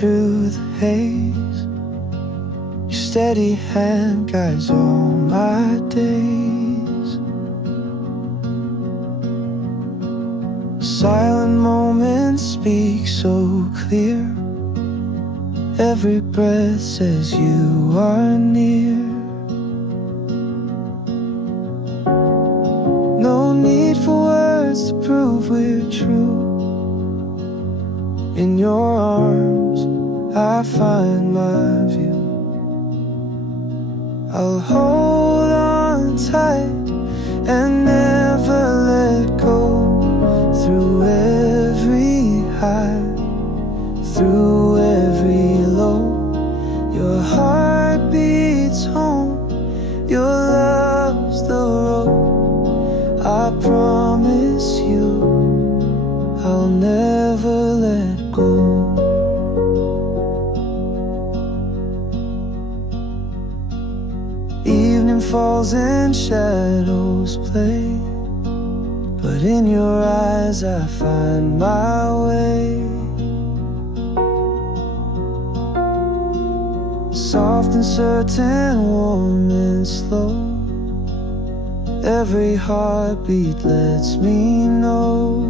through the haze. Your steady hand guides all my days. Silent moments speak so clear. Every breath says you are near. No need for words to prove we're true. In your arms I find my view. I'll hold on tight and never let go. Through every high, through every low, your heart beats home. Your love's the road. I promise you I'll never let go. Evening falls and shadows play, but in your eyes I find my way. Soft and certain, warm and slow, every heartbeat lets me know.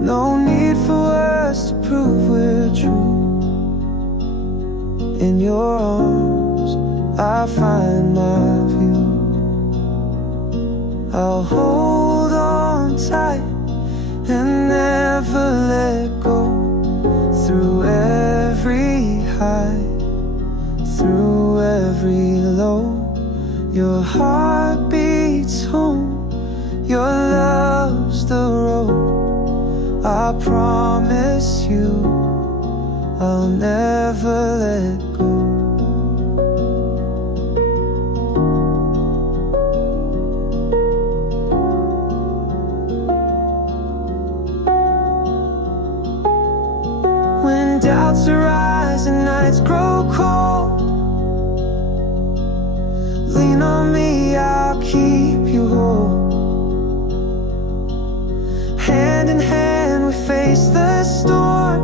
No need for words to prove we're true. In your arms I find my view. I'll hold on tight and never let go. Through every high, through every low, your heart beats home. Your love's the road. I promise you I'll never let go. When doubts arise and nights grow cold, lean on me, I'll keep you whole. Hand in hand we face the storm,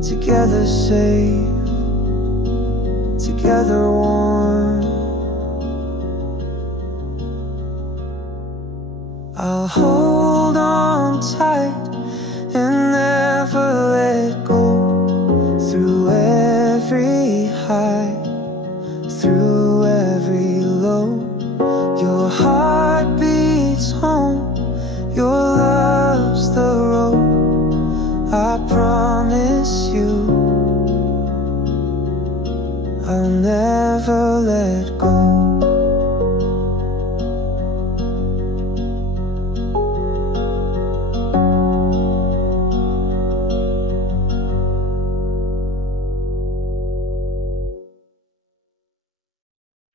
together safe, together warm. I'll hold on tight and never let go. Through every high, through every low, your heart beats home. Your love's the road. I promise you I'll never let go.